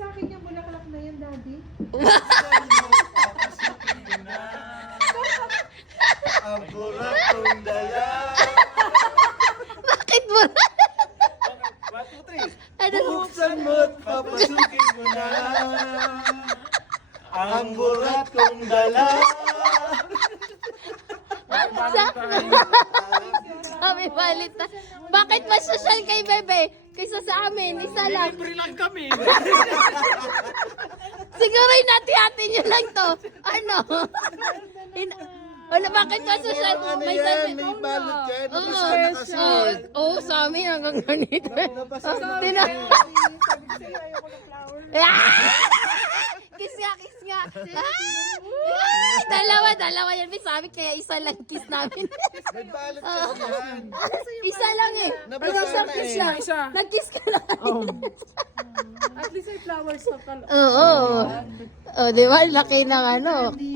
sa akin yung bulaklak na yan, Daddy. Ang burak kong dala. Bakit mo? 1, 2, 3. Ano? Buksan mo't papasukin mo na. Ang burat kong dala. Sabi balit na. Bakit mas social kay Bebe? Kaysa sa amin, isa lang. Libre lang kami. Siguro inati-hati nyo lang to. Ano? Ano, bakit mas social? Ano May yan? sabi. May balot yan. Oo, Nabasa na kasi. oo, sa amin hanggang ganito. Nabasa na. Tina. Sabi ko sa'yo, ayoko ng flower. Kiss nga, kiss nga. Dalawa yan. May sabi kaya isa lang kiss namin. May balot kasi yan. Isa lang eh. Nabasa na eh. Isa. Nag-kiss ka lang. At least may flowers na pala. Oo. Oh, di ba? Laki ng ano. Hindi